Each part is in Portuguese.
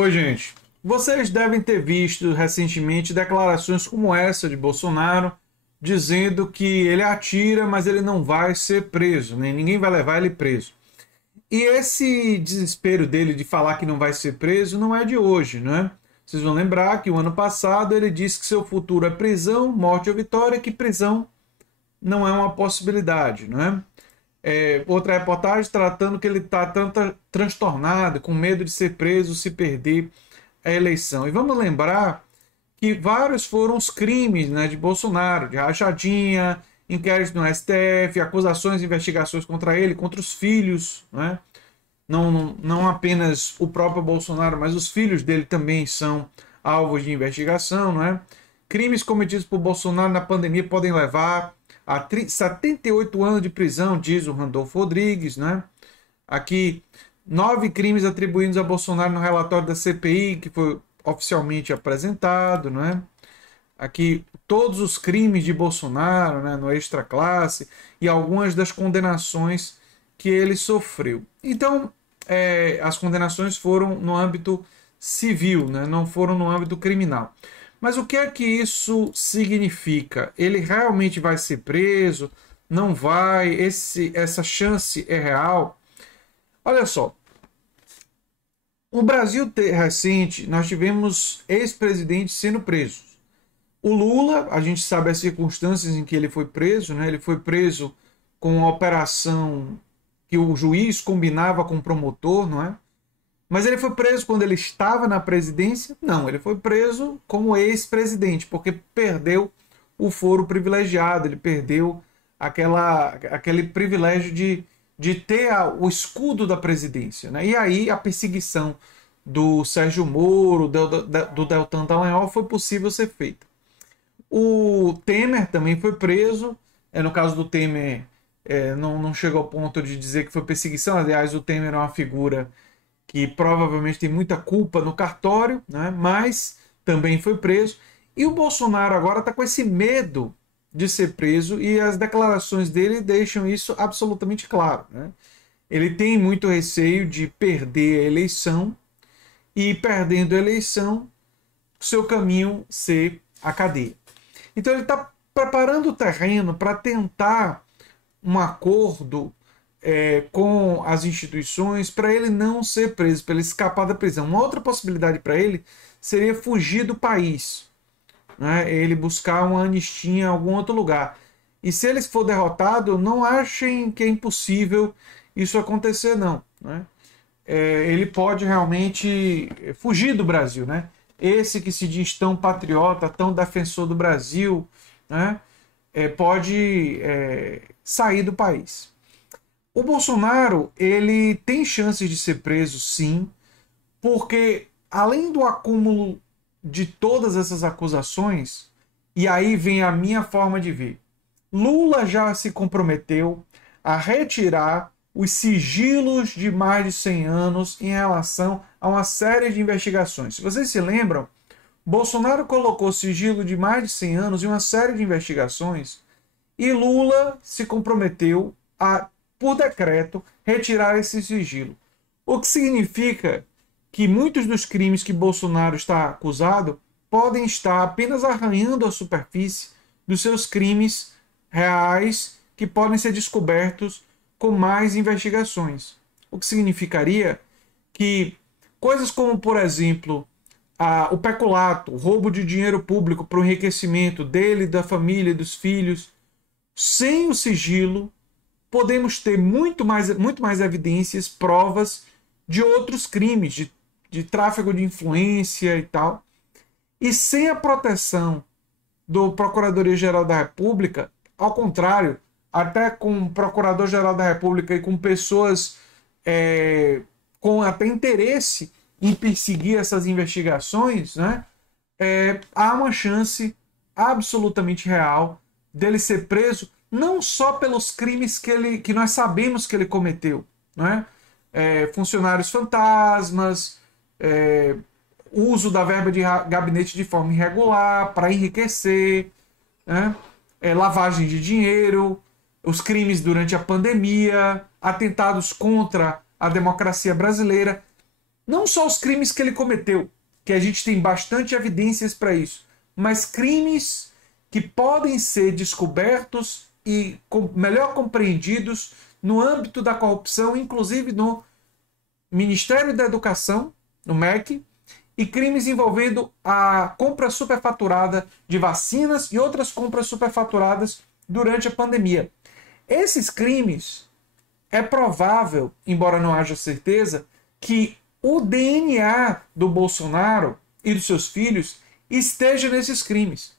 Oi, gente. Vocês devem ter visto recentemente declarações como essa de Bolsonaro, dizendo que ele atira, mas ele não vai ser preso, né? Ninguém vai levar ele preso. E esse desespero dele de falar que não vai ser preso não é de hoje, né? Vocês vão lembrar que o ano passado ele disse que seu futuro é prisão, morte ou vitória, que prisão não é uma possibilidade, né? Outra reportagem tratando que ele está tanto transtornado, com medo de ser preso se perder a eleição. E vamos lembrar que vários foram os crimes, né, de Bolsonaro, de rachadinha, inquérito no STF, acusações e investigações contra ele, contra os filhos, né? Não apenas o próprio Bolsonaro, mas os filhos dele também são alvos de investigação, né? Crimes cometidos por Bolsonaro na pandemia podem levar a 78 anos de prisão, diz o Randolfo Rodrigues, né? Aqui, 9 crimes atribuídos a Bolsonaro no relatório da CPI, que foi oficialmente apresentado, né? Aqui, todos os crimes de Bolsonaro, né, no extra classe e algumas das condenações que ele sofreu. Então, as condenações foram no âmbito civil, né, não foram no âmbito criminal. Mas o que é que isso significa? Ele realmente vai ser preso? Não vai? Essa chance é real? Olha só, no Brasil recente, nós tivemos ex-presidentes sendo presos. O Lula, a gente sabe as circunstâncias em que ele foi preso, né? Ele foi preso com uma operação que o juiz combinava com o promotor, não é? Mas ele foi preso quando ele estava na presidência? Não, ele foi preso como ex-presidente, porque perdeu o foro privilegiado, ele perdeu aquele privilégio de ter o escudo da presidência, né? E aí a perseguição do Sérgio Moro, do Deltan Dallagnol foi possível ser feita. O Temer também foi preso. No caso do Temer, não chegou ao ponto de dizer que foi perseguição. Aliás, o Temer é uma figura que provavelmente tem muita culpa no cartório, né? Mas também foi preso. E o Bolsonaro agora está com esse medo de ser preso e as declarações dele deixam isso absolutamente claro, né? Ele tem muito receio de perder a eleição e, perdendo a eleição, seu caminho ser a cadeia. Então ele está preparando o terreno para tentar um acordo com as instituições para ele não ser preso, para ele escapar da prisão. Uma outra possibilidade para ele seria fugir do país, né? Ele buscar uma anistia em algum outro lugar. E se ele for derrotado, não achem que é impossível isso acontecer, não, né? Ele pode realmente fugir do Brasil, né? Esse que se diz tão patriota, tão defensor do Brasil, né? Pode sair do país. O Bolsonaro, ele tem chances de ser preso, sim, porque além do acúmulo de todas essas acusações, e aí vem a minha forma de ver, Lula já se comprometeu a retirar os sigilos de mais de 100 anos em relação a uma série de investigações. Se vocês se lembram, Bolsonaro colocou sigilo de mais de 100 anos em uma série de investigações e Lula se comprometeu a, por decreto, retirar esse sigilo. O que significa que muitos dos crimes que Bolsonaro está acusado podem estar apenas arranhando a superfície dos seus crimes reais que podem ser descobertos com mais investigações. O que significaria que coisas como, por exemplo, o peculato, o roubo de dinheiro público para o enriquecimento dele, da família, dos filhos, sem o sigilo, podemos ter muito mais evidências, provas de outros crimes, de tráfico de influência e tal. E sem a proteção do Procuradoria-Geral da República, ao contrário, até com o Procurador-Geral da República e com pessoas com até interesse em perseguir essas investigações, né, há uma chance absolutamente real dele ser preso, não só pelos crimes que nós sabemos que ele cometeu, né? Funcionários fantasmas, uso da verba de gabinete de forma irregular para enriquecer, né? Lavagem de dinheiro, os crimes durante a pandemia, atentados contra a democracia brasileira. Não só os crimes que ele cometeu, que a gente tem bastante evidências para isso, mas crimes que podem ser descobertos e melhor compreendidos no âmbito da corrupção, inclusive no Ministério da Educação, no MEC, e crimes envolvendo a compra superfaturada de vacinas e outras compras superfaturadas durante a pandemia. Esses crimes, é provável, embora não haja certeza, que o DNA do Bolsonaro e dos seus filhos esteja nesses crimes.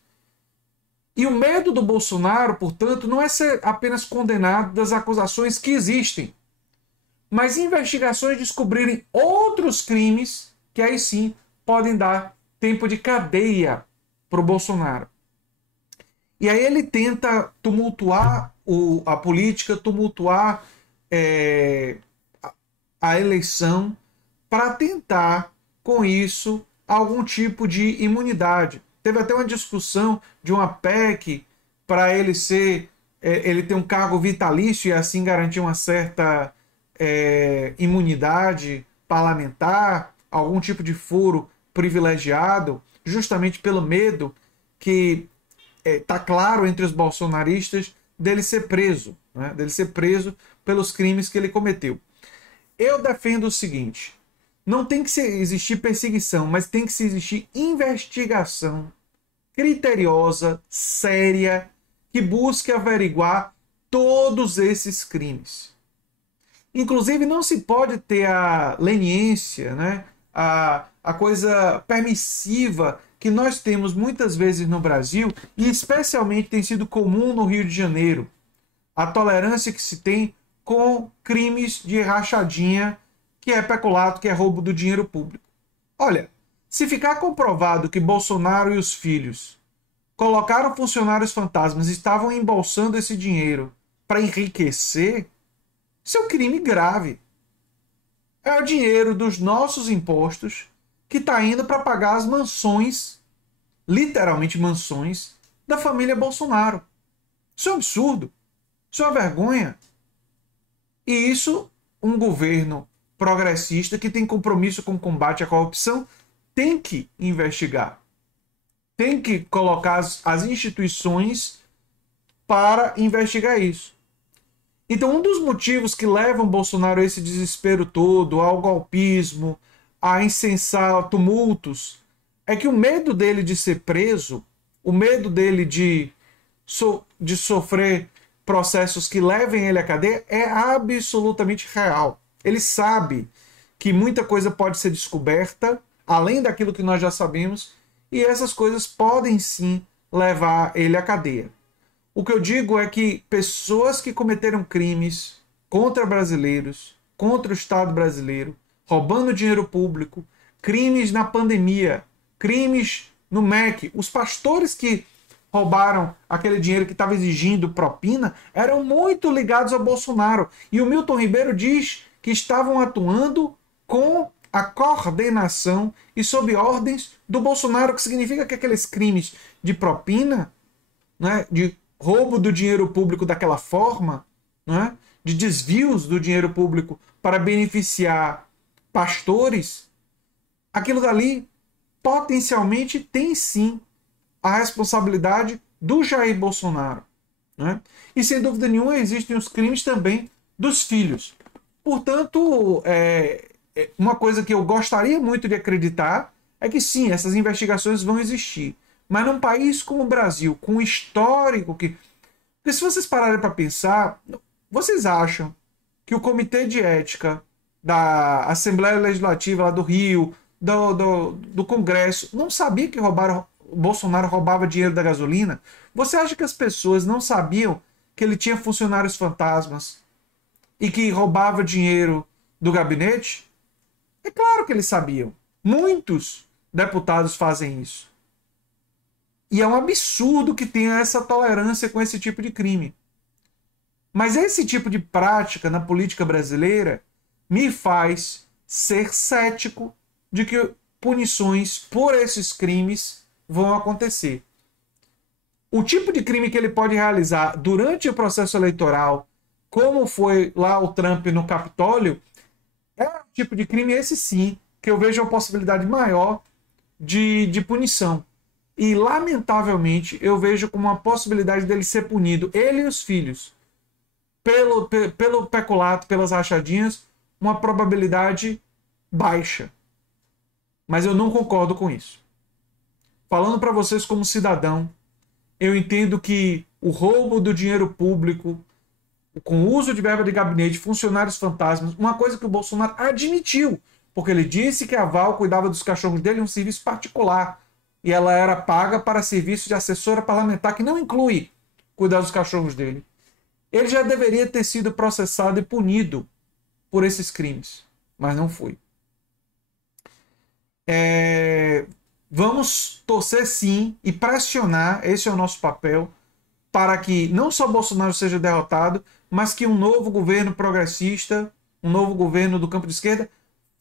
E o medo do Bolsonaro, portanto, não é ser apenas condenado das acusações que existem, mas investigações descobrirem outros crimes que aí sim podem dar tempo de cadeia para o Bolsonaro. E aí ele tenta tumultuar a política, tumultuar a eleição, para tentar, com isso, algum tipo de imunidade. Teve até uma discussão de uma PEC para ele ter um cargo vitalício e assim garantir uma certa imunidade parlamentar, algum tipo de foro privilegiado, justamente pelo medo que está claro entre os bolsonaristas dele ser preso, né? Dele ser preso pelos crimes que ele cometeu. Eu defendo o seguinte: não tem que existir perseguição, mas tem que existir investigação criteriosa, séria, que busque averiguar todos esses crimes. Inclusive, não se pode ter a leniência, né? a coisa permissiva que nós temos muitas vezes no Brasil, e especialmente tem sido comum no Rio de Janeiro. A tolerância que se tem com crimes de rachadinha, que é peculato, que é roubo do dinheiro público. Olha, se ficar comprovado que Bolsonaro e os filhos colocaram funcionários fantasmas e estavam embolsando esse dinheiro para enriquecer, isso é um crime grave. É o dinheiro dos nossos impostos que está indo para pagar as mansões, literalmente mansões, da família Bolsonaro. Isso é um absurdo. Isso é uma vergonha. E isso, um governo progressista que tem compromisso com o combate à corrupção tem que investigar. Tem que colocar as instituições para investigar isso. Então, um dos motivos que levam Bolsonaro a esse desespero todo, ao golpismo, a incensar tumultos, é que o medo dele de ser preso, o medo dele de sofrer processos que levem ele à cadeia é absolutamente real. Ele sabe que muita coisa pode ser descoberta, além daquilo que nós já sabemos, e essas coisas podem sim levar ele à cadeia. O que eu digo é que pessoas que cometeram crimes contra brasileiros, contra o Estado brasileiro, roubando dinheiro público, crimes na pandemia, crimes no MEC, os pastores que roubaram aquele dinheiro que estava exigindo propina, eram muito ligados ao Bolsonaro. E o Milton Ribeiro diz que estavam atuando com a coordenação e sob ordens do Bolsonaro, que significa que aqueles crimes de propina, né, de roubo do dinheiro público daquela forma, né, de desvios do dinheiro público para beneficiar pastores, aquilo dali potencialmente tem sim a responsabilidade do Jair Bolsonaro, né? E sem dúvida nenhuma existem os crimes também dos filhos. Portanto, uma coisa que eu gostaria muito de acreditar é que sim, essas investigações vão existir. Mas num país como o Brasil, com o histórico que... Porque se vocês pararem para pensar, vocês acham que o Comitê de Ética da Assembleia Legislativa lá do Rio, do Congresso, não sabia que Bolsonaro roubava dinheiro da gasolina? Você acha que as pessoas não sabiam que ele tinha funcionários fantasmas e que roubava dinheiro do gabinete? É claro que eles sabiam. Muitos deputados fazem isso. E é um absurdo que tenha essa tolerância com esse tipo de crime. Mas esse tipo de prática na política brasileira me faz ser cético de que punições por esses crimes vão acontecer. O tipo de crime que ele pode realizar durante o processo eleitoral, como foi lá o Trump no Capitólio, é um tipo de crime, esse sim, que que eu vejo uma possibilidade maior de punição. E, lamentavelmente, eu vejo como uma possibilidade dele ser punido, ele e os filhos, pelo peculato, pelas rachadinhas, uma probabilidade baixa. Mas eu não concordo com isso. Falando para vocês como cidadão, eu entendo que o roubo do dinheiro público, com o uso de verba de gabinete, funcionários fantasmas, uma coisa que o Bolsonaro admitiu, porque ele disse que a Val cuidava dos cachorros dele em um serviço particular, e ela era paga para serviço de assessora parlamentar, que não inclui cuidar dos cachorros dele. Ele já deveria ter sido processado e punido por esses crimes, mas não foi. Vamos torcer sim e pressionar, esse é o nosso papel, para que não só Bolsonaro seja derrotado, mas que um novo governo progressista, um novo governo do campo de esquerda,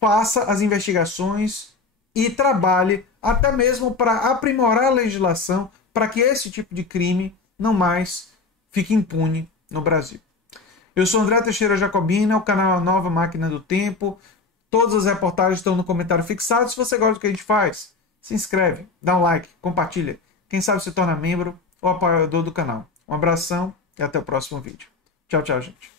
faça as investigações e trabalhe até mesmo para aprimorar a legislação para que esse tipo de crime não mais fique impune no Brasil. Eu sou André Teixeira Jacobina, o canal Nova Máquina do Tempo. Todas as reportagens estão no comentário fixado. Se você gosta do que a gente faz, se inscreve, dá um like, compartilha. Quem sabe se torna membro ou apoiador do canal. Um abração e até o próximo vídeo. Tchau, tchau, gente.